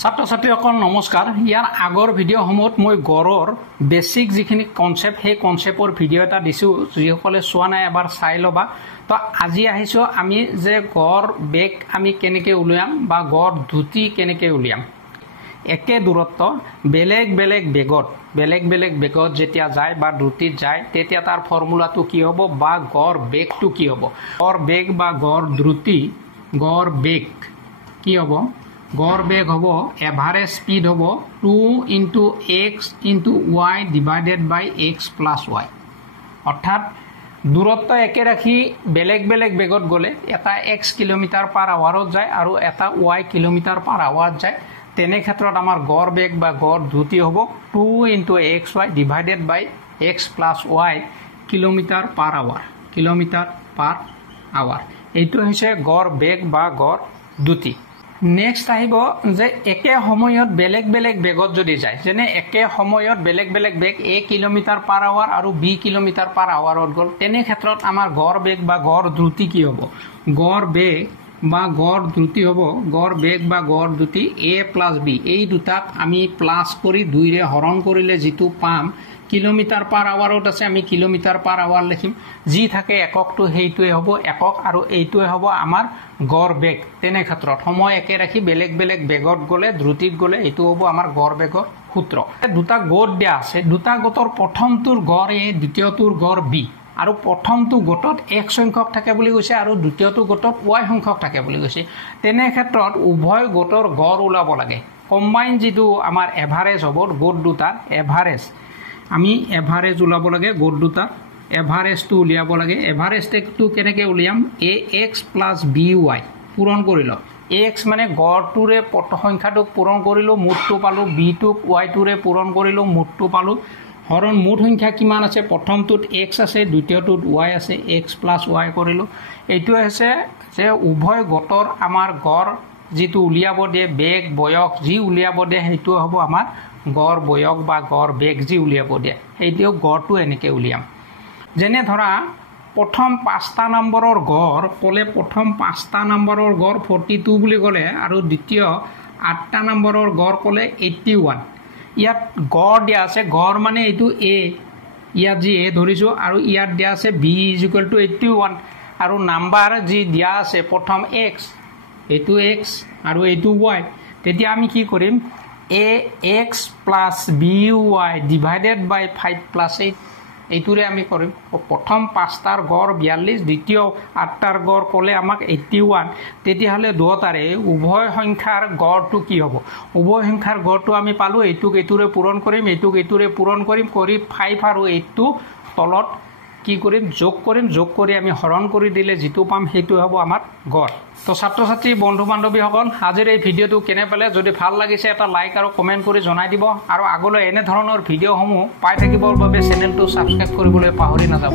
ছাত্ৰ ছাত্ৰীসকল নমস্কাৰ। ইয়াৰ আগৰ ভিডিঅ'সমূহত মই গড়ৰ বেসিক যিখিনি কনসেপ্ট সেই কনসেপ্টৰ ভিডিঅ' এটা দিছো, যিসকলে চোৱা নাই এবাৰ চাই ল'বা। তো আজি আহিছো আমি যে গড় বেগ আমি কেনেকৈ উলিয়াম বা গড় ধুতি কেনেকৈ উলিয়াম। একে দূৰত্ব বেলেগ বেলেগ বেগত যেতিয়া যায় বা দ্ৰুতিত যায় তেতিয়া তাৰ ফৰ্মুলাটো কি হ'ব বা গড় বেগটো কি হ'ব। গড় বেগ বা গড় দ্ৰুতি, গড় বেগ কি হ'ব? গড় বেগ হ'ব এভাৰেজ স্পীড হ'ব 2 × x × y ডিভাইডেড বাই x প্লাছ y। অৰ্থাৎ দূৰত্ব একে ৰাখি বেলেগ বেগত গ'লে এটা x কিলোমিটাৰ/আৱাৰত যায় আৰু এটা y কিলোমিটাৰ/আৱাৰত যায়। তেনে ক্ষেত্ৰত আমাৰ গড় বেগ বা গড় দ্ৰুতি হ'ব 2 × xy ডিভাইডেড বাই x প্লাছ y কিলোমিটাৰ/আৱাৰ। এইটো হৈছে গড় বেগ বা গড় দ্ৰুতি। নেক্সট আহিব যে একে সময়ত বেলেগ বেগত যদি যায়, যেনে একে সময়ত বেলেগ বেগ a কিলোমিটাৰ/আৱাৰ আৰু b কিলোমিটাৰ/আৱাৰত গ'ল, তেনে ক্ষেত্ৰত আমাৰ গড় বেগ বা গড় দ্ৰুতি কি হ'ব? গড় বেগ বা গড় দ্ৰুতি হ'ব, গড় বেগ বা গড় দ্ৰুতি a প্লাছ b, এই দুটাক আমি প্লাছ কৰি 2ৰে হৰণ কৰিলে যিটো পাম, কিলোমিটাৰ/আৱাৰত আছে আমি কিলোমিটাৰ/আৱাৰ লিখিম, যি থাকে এককটো সেইটোৱে হ'ব একক আৰু এইটোৱে হ'ব আমাৰ গড় বেগ। তেনে ক্ষেত্ৰত সময় একে ৰাখি বেলেগ বেগত গ'লে দ্ৰুতিত গ'লে এইটো হ'ব আমাৰ গড় বেগৰ সূত্ৰ। দুটা গোট দিয়া আছে, দুটা গোটৰ প্ৰথমটোৰ গড় a, দ্বিতীয়টোৰ গড় b, আৰু প্ৰথমটো গোটত x সংখ্যক থাকে বুলি কৈছে আৰু দ্বিতীয়টো গোটত y সংখ্যক থাকে বুলি কৈছে। তেনে ক্ষেত্ৰত উভয় গোটৰ গড় ওলাব লাগে। কম্বাইন যিটো আমাৰ এভাৰেজ হ'ব গোট দুটাৰ এভাৰেজ, আমি এভাৰেজ ওলাব লাগে গোট দুটা, এভাৰেজটো উলিয়াব লাগে। এভাৰেজটো কেনেকৈ উলিয়াম? ax প্লাছ by পূৰণ কৰি লওঁ। x মানে গড়টোৰে সংখ্যাটোক পূৰণ কৰিলোঁ, মুঠটো পালোঁ, bটোক yটোৰে পূৰণ কৰিলোঁ, মুঠটো পালোঁ, হৰণ মুঠ সংখ্যা কিমান আছে? প্ৰথমটোত x আছে, দ্বিতীয়টোত y আছে, x প্লাছ y কৰিলোঁ। এইটো হৈছে যে উভয় গোটৰ আমাৰ গড় যিটো উলিয়াব দিয়ে, বেগ বয়স যি উলিয়াব দিয়ে সেইটো হ'ব আমাৰ গড় বয়স বা গড় বেগ যি উলিয়াব দিয়ে, সেইটো গড়টো এনেকৈ উলিয়াম। যেনে ধৰা প্ৰথম 5টা নম্বৰৰ গড় ক'লে, প্ৰথম 5টা নম্বৰৰ গড় 42 বুলি ক'লে আৰু দ্বিতীয় 8টা নম্বৰৰ গড় ক'লে 81। ইয়াত গড় দিয়া আছে, গড় মানে এইটো a, ইয়াত যি a ধৰিছোঁ আৰু ইয়াত দিয়া আছে b = 81 আৰু নাম্বাৰ যি দিয়া আছে প্ৰথম x, এইটো x আৰু এইটো y। তেতিয়া আমি কি কৰিম? ax plus by divided by 5 plus 8 এইটোৰে আমি কৰিম। প্ৰথম 5টাৰ গড় 42, দ্বিতীয় 8টাৰ গড় ক'লে আমাক 81, তেতিয়াহ'লে দুয়োটাৰে উভয় সংখ্যাৰ গড়টো কি হ'ব? উভয় সংখ্যাৰ গড়টো আমি পালোঁ, এইটোক এইটোৰে পূৰণ কৰিম, এইটোক এইটোৰে পূৰণ কৰিম, কৰি 5 আৰু 8টো তলত কি কৰিম? যোগ কৰি আমি হৰণ কৰি দিলে যিটো পাম সেইটো হ'ব আমাৰ গড়। তো ছাত্ৰ ছাত্ৰী বন্ধু বান্ধৱীসকল, আজিৰ এই ভিডিঅ'টো কেনে পালে? যদি ভাল লাগিছে এটা লাইক আৰু কমেণ্ট কৰি জনাই দিব, আৰু আগলৈ এনেধৰণৰ ভিডিঅ'সমূহ পাই থাকিবৰ বাবে চেনেলটো ছাবস্ক্ৰাইব কৰিবলৈ পাহৰি নাযাব।